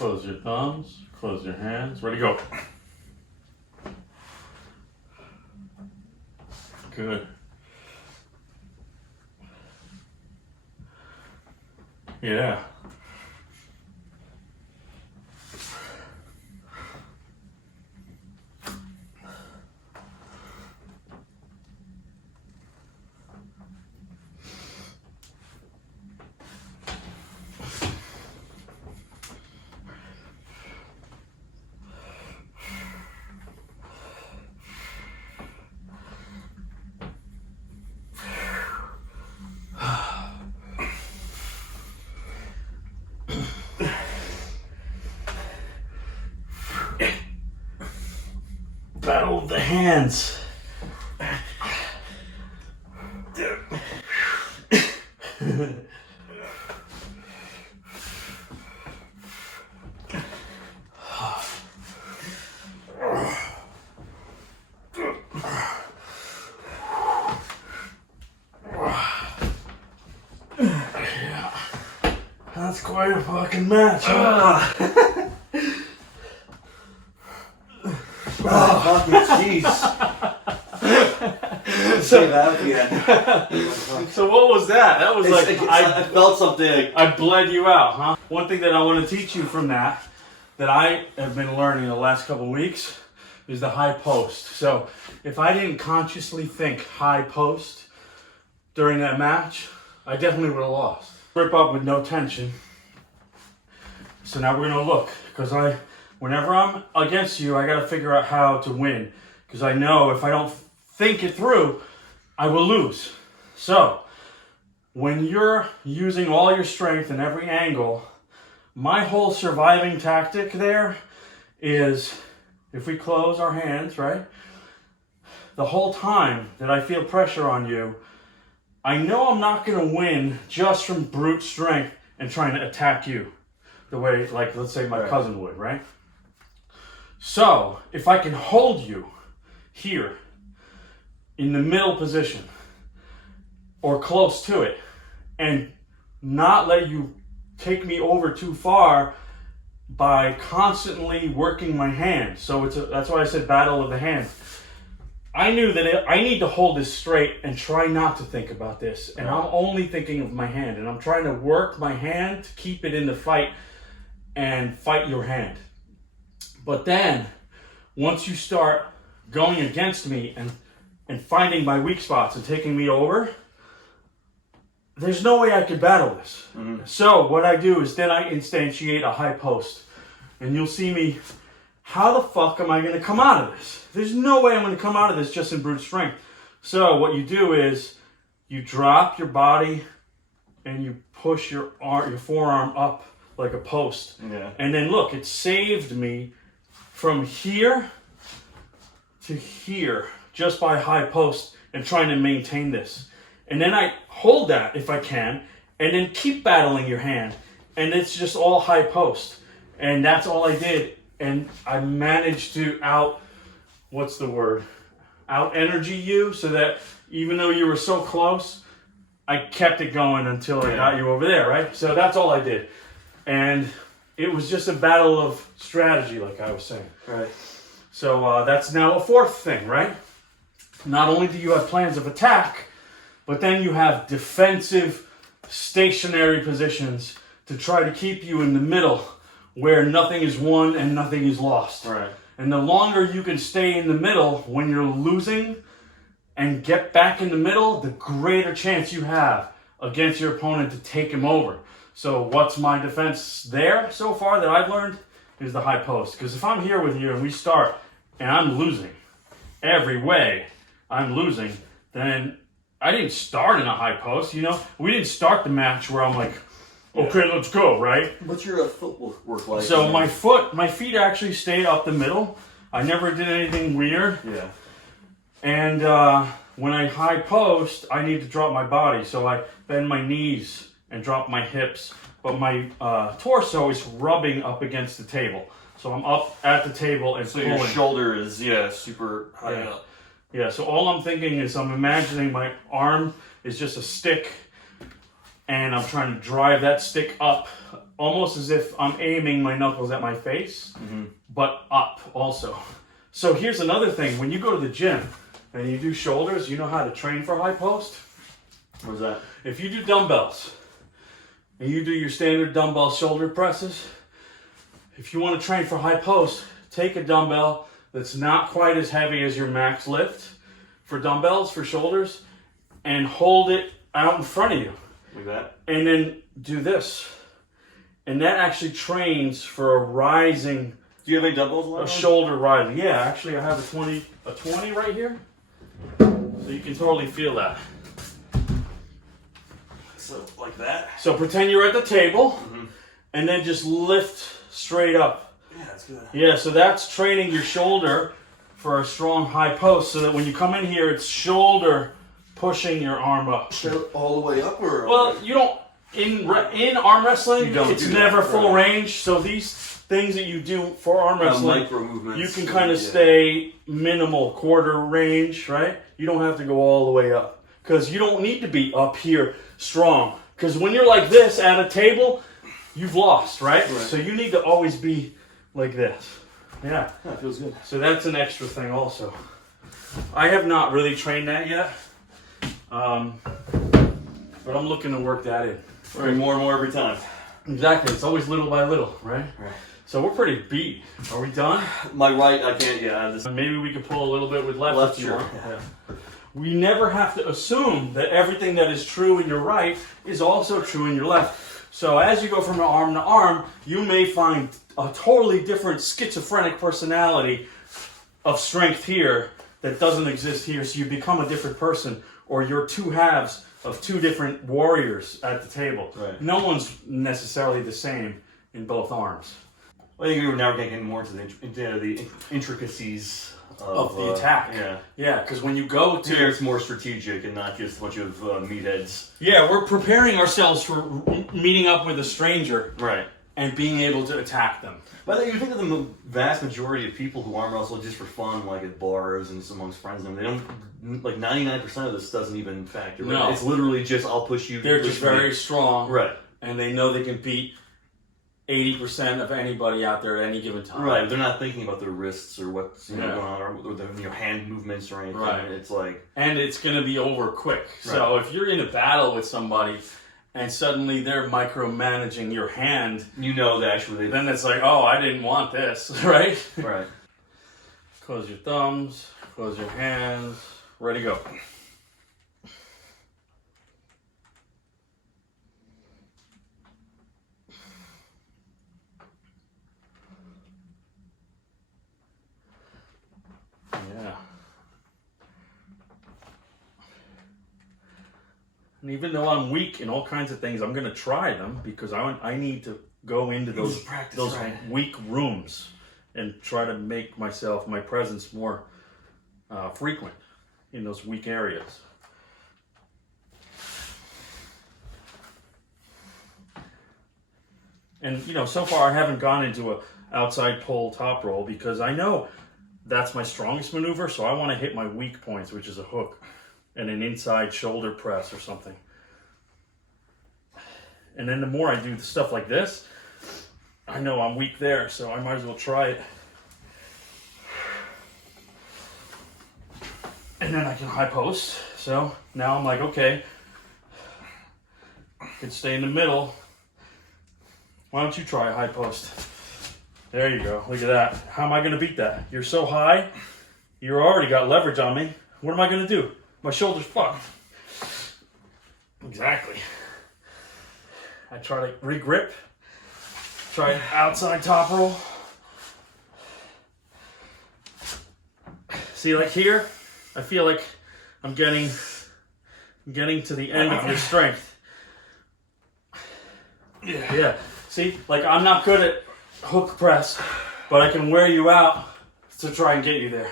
Close your thumbs, close your hands. Ready, go. Good. Yeah. Battle of the hands. Yeah. That's quite a fucking match, huh? Oh, jeez. Say that again. So what was that? That was I felt something. I bled you out, huh? One thing that I want to teach you from that I have been learning the last couple of weeks is the high post. So if I didn't consciously think high post during that match, I definitely would have lost. Grip up with no tension. So now we're gonna look, because whenever I'm against you, I gotta figure out how to win. Because I know if I don't think it through, I will lose. So, when you're using all your strength in every angle, my whole surviving tactic there is, if we close our hands, right? The whole time that I feel pressure on you, I know I'm not gonna win just from brute strength and trying to attack you. The way, like, let's say my cousin would, right? So, if I can hold you here in the middle position or close to it and not let you take me over too far by constantly working my hand. So that's why I said battle of the hands. I knew that I need to hold this straight and try not to think about this. And I'm only thinking of my hand. And I'm trying to work my hand to keep it in the fight and fight your hand. But then, once you start going against me and finding my weak spots and taking me over, there's no way I could battle this. Mm-hmm. So what I do is then I instantiate a high post. And you'll see me, how the fuck am I going to come out of this? There's no way I'm going to come out of this just in brute strength. So what you do is you drop your body and you push your forearm up like a post. Yeah. And then look, it saved me from here to here just by high post and trying to maintain this. And then I hold that if I can, and then keep battling your hand. And it's just all high post. And that's all I did. And I managed to out energy you, so that even though you were so close, I kept it going until I got you over there, right? So that's all I did. And it was just a battle of strategy, like I was saying. Right. So that's now a fourth thing, right? Not only do you have plans of attack, but then you have defensive, stationary positions to try to keep you in the middle where nothing is won and nothing is lost. Right. And the longer you can stay in the middle when you're losing and get back in the middle, the greater chance you have against your opponent to take him over. So what's my defense there so far that I've learned is the high post. Because if I'm here with you and we start and I'm losing every way, I'm losing, then I didn't start in a high post, you know? We didn't start the match where I'm like, okay, let's go, right? What's your footwork like? So my feet actually stayed up the middle. I never did anything weird. Yeah. And when I high post, I need to drop my body. So I bend my knees and drop my hips. But my torso is rubbing up against the table. So I'm up at the table and pulling. Your shoulder is, super high up. Yeah, so all I'm thinking is I'm imagining my arm is just a stick and I'm trying to drive that stick up, almost as if I'm aiming my knuckles at my face, but up also. So here's another thing. When you go to the gym and you do shoulders, you know how to train for high post? What's that? If you do dumbbells and you do your standard dumbbell shoulder presses, if you want to train for high post, take a dumbbell that's not quite as heavy as your max lift for dumbbells, for shoulders, and hold it out in front of you. Like that? And then do this. And that actually trains for a rising, Do you have any dumbbells? a shoulder rising. Yeah, actually I have a 20 right here. So you can totally feel that. So, like that? So pretend you're at the table, and then just lift straight up. Yeah, that's good. Yeah, so that's training your shoulder for a strong high post, so that when you come in here, it's shoulder pushing your arm up. All the way up, or? Well, you don't, in arm wrestling, You don't it's do never that, full right. range, so these things that you do for arm wrestling, micro movements. you can kind of stay minimal, quarter range, right? You don't have to go all the way up, because you don't need to be up here strong, because when you're like this at a table, you've lost, right? So you need to always be like this. Yeah. Yeah, it feels good. So that's an extra thing also. I have not really trained that yet, but I'm looking to work that in. Right. More and more every time. Exactly. It's always little by little, right? Right. So we're pretty beat. Are we done? My right, I can't. Yeah, this Maybe we could pull a little bit with left. left if you sure. want. Yeah. We never have to assume that everything that is true in your right is also true in your left. So as you go from arm to arm, you may find a totally different schizophrenic personality of strength here that doesn't exist here. So you become a different person, or you're two halves of two different warriors at the table. Right. No one's necessarily the same in both arms. I think we were now getting more into the intricacies Of the attack. Yeah. Yeah, because when you go to... Here it's more strategic and not just a bunch of meatheads. Yeah, we're preparing ourselves for meeting up with a stranger Right. and being able to attack them. But you think of the vast majority of people who arm wrestle just for fun, like at bars and just amongst friends, and they don't, like 99% of this doesn't even factor. Right? No. It's literally just, I'll push you. They're push just me. very strong. Right. And they know they can beat 80% of anybody out there at any given time. Right. They're not thinking about their wrists or what's going Yeah. on, or their hand movements or anything. Right. It's like... And it's going to be over quick. So if you're in a battle with somebody and suddenly they're micromanaging your hand, You know that actually... then it's like, oh, I didn't want this, right? Right. Close your thumbs, close your hands, ready, go. Yeah. And even though I'm weak in all kinds of things, I'm going to try them because I need to go into those practice, those right. weak rooms and try to make my presence more frequent in those weak areas. And so far I haven't gone into a outside pull top roll because I know that's my strongest maneuver, so I want to hit my weak points, which is a hook and an inside shoulder press or something. And then the more I do stuff like this, I know I'm weak there, so I might as well try it. And then I can high post. So now I'm like, okay, I can stay in the middle. Why don't you try a high post? There you go. Look at that. How am I going to beat that? You're so high. You already got leverage on me. What am I going to do? My shoulder's fucked. Exactly. I try to re-grip. Try an outside top roll. See, like here, I feel like I'm getting to the end of your strength. Yeah. See, like I'm not good at hook press, but I can wear you out to try and get you there.